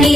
வாணி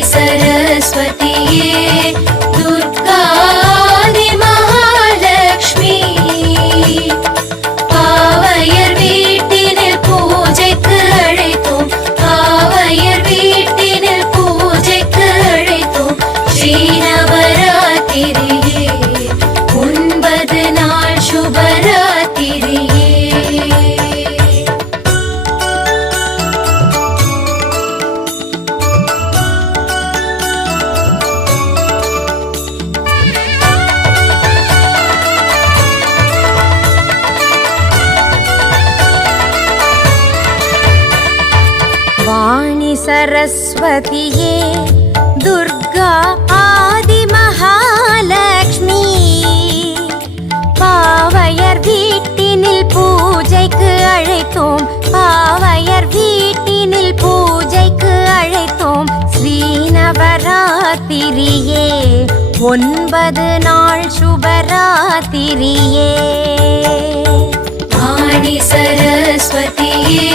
வாணி சரஸ்வதியே துர்கா ஆதி மகாலட்சுமி பாவையர் வீட்டினில் பூஜைக்கு அழைத்தோம். பாவையர் வீட்டினில் பூஜைக்கு அழைத்தோம். ஸ்ரீநவராத்திரியே ஒன்பது நாள் சுபராத்திரியே. ஆடி சரஸ்வதியே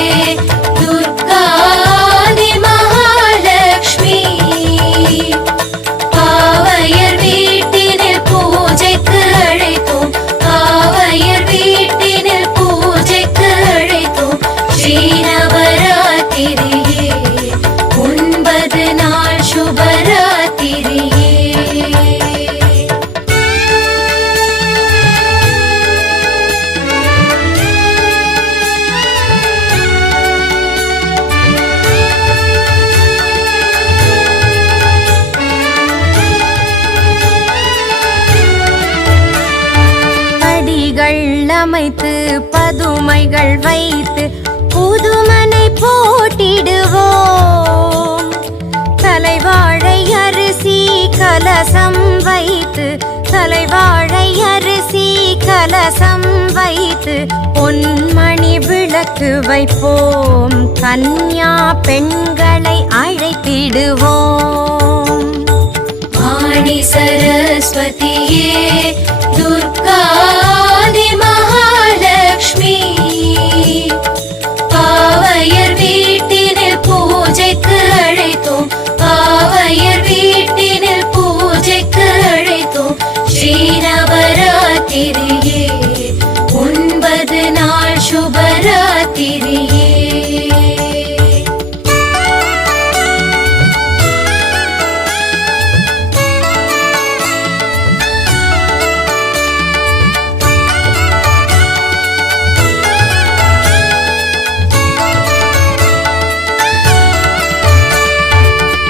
படிகள் அமைத்து பதுமைகள் வைத்து புதுமனை போட்டிடுவோம். தலைவாழை அரிசி கலசம் வைத்து தலைவாழை அரிசி கலசம் வைத்து பொன்மணி விளக்கு வைப்போம். கன்யா பெண்களை அழைத்திடுவோம். ஒன்பது நாள் சுபராத்திரியே.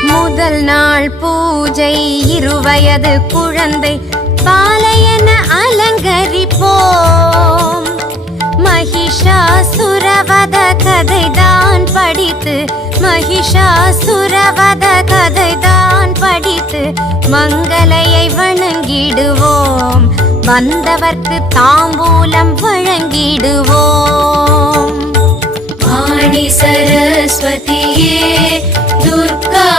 முதல் நாள் பூஜை இருவயது குழந்தை பாலையன அலங்கரிப்போ மகிஷாசுரவத கதைதான் படித்து மகிஷாசுரவத கதைதான் படித்து மங்களையை வணங்கிடுவோம். வந்தவர்க்கு தாம்பூலம் வழங்கிடுவோம். வாணி சரஸ்வதியே துர்கா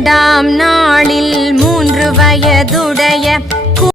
இரண்டாம் நாள்